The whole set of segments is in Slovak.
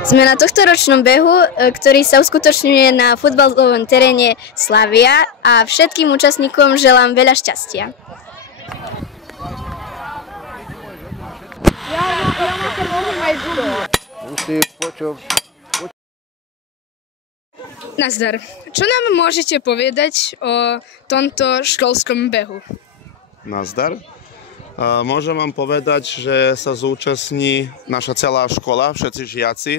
Sme na tohtoročnom behu, ktorý sa uskutočňuje na futbalovom teréne Slavia a všetkým účastníkom želám veľa šťastia. Nazdar. Čo nám môžete povedať o tomto školskom behu? Nazdar. Môžem vám povedať, že sa zúčastní naša celá škola, všetci žiaci,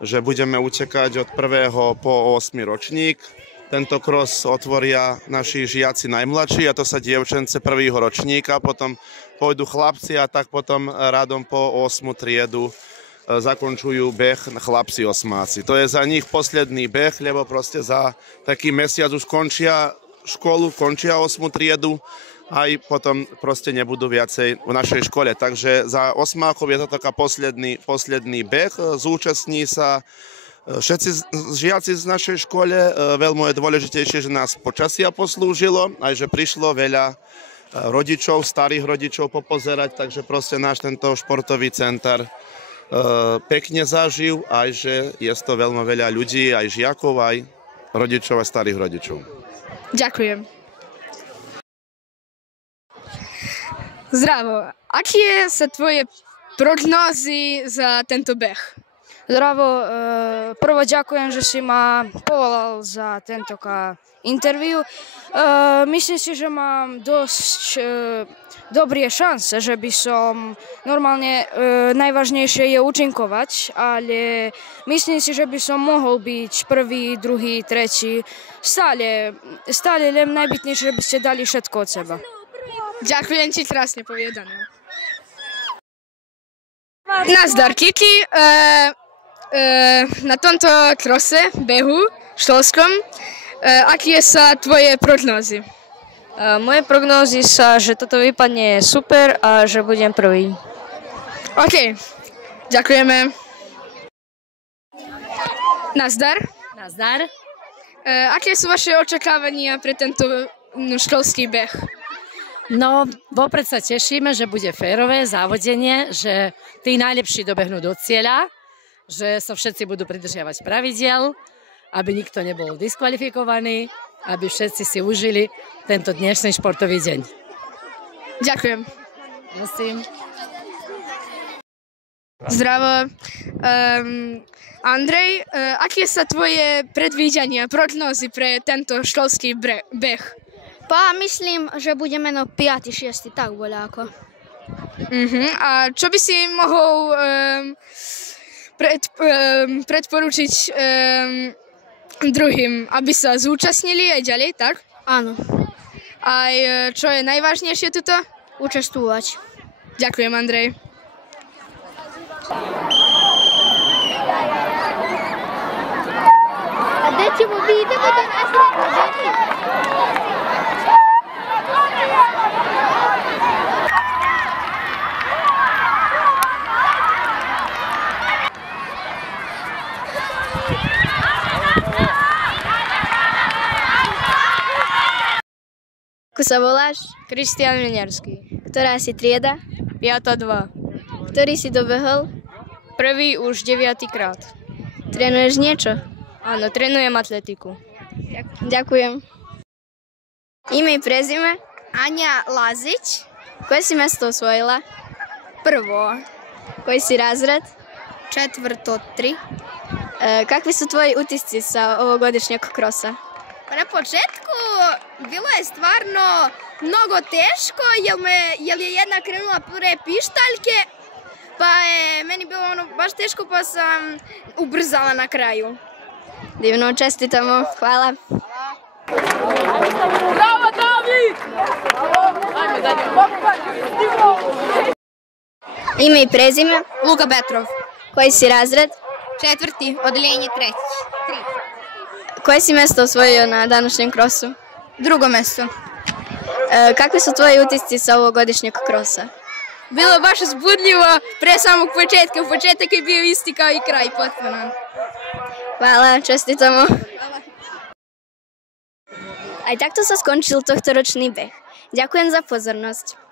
že budeme utekať od 1. po 8. ročník. Tento kros otvoria naši žiaci najmladší, a to sa dievčence 1. ročníka, potom pôjdu chlapci a tak potom radom po 8. triedu zakončujú beh chlapci osmáci. To je za nich posledný beh, lebo proste za taký mesiac už končia školu, končia 8. triedu, aj potom proste nebudú viacej v našej škole. Takže za osmákov je to taká posledný beh. Zúčastní sa všetci žiaci z našej škole. Veľmi je dôležitejšie, že nás počasia poslúžilo, aj že prišlo veľa rodičov, starých rodičov popozerať, takže proste náš tento športový center pekne zažil, aj že je to veľmi veľa ľudí, aj žiakov, aj rodičov a starých rodičov. Ďakujem. Zdravo. Aké sú tvoje prognózy za tento beh? Zdravo. Prvo ďakujem, že si ma povolal za tento interview. Myslím si, že mám dosť dobré šance, že by som normálne najvážnejšie je účinkovať, ale myslím si, že by som mohol byť prvý, druhý, tretí. Stále len najbytnejšie, že by ste dali všetko od seba. Ďakujem ti, krásne povedané. Nazdar, Kiki. Na tomto krose, behu školskom, aké sú tvoje prognózy? Moje prognózy sú, že toto vypadne super a že budem prvý. OK, ďakujeme. Nazdar. Nazdar. Aké sú vaše očakávania pre tento školský beh? No, vopred sa tešíme, že bude férové závodenie, že tí najlepší dobehnú do cieľa, že sa všetci budú pridržiavať pravidiel, aby nikto nebol diskvalifikovaný, aby všetci si užili tento dnešný športový deň. Ďakujem. Prosím. Zdravo. Andrej, aké sú tvoje predvídania, prognózy pre tento školský beh? Myslím, že budeme 5. 6. tak voľako. A čo by si mohol predporučiť druhým, aby sa zúčastnili aj ďalej, tak? Áno. A čo je najvážnejšie tuto? Účestovať. Ďakujem, Andrej. A deti mu vidíme do nás robení. Ako sa voláš? Kristián Miniarský. Ktorá si trieda? 5-2. Ktorý si dobehol? Prvý už 9. krát. Trénuješ niečo? Áno, trénujem atletiku. Ďakujem. Ime i prezime? Anja Lazić. Koje si mesto osvojila? Prvo. Koji si razred? 4. 3. Kakvi su tvoji utisci sa ovogodišnjeg krosa? Pa na početku bilo je stvarno mnogo teško jer je jedna krenula prve pištaljke, pa je meni bilo baš teško, pa sam ubrzala na kraju. Divno, čestitamo. Hvala. Bravo, David! Ime i prezime? Luka Petrov. Koji si razred? 4. Odeljenje 3. Koje si mesto osvojio na današnjem krosu? Drugo mesto. Kakvi su tvoji utisci sa ovogodišnjeg krosa? Bilo baš uzbudljivo pre samog početka. Početak je bio isti kao i kraj potpuno. Hvala, čestitamo. Aj takto sa skončil tohtoročný beh. Ďakujem za pozornosť.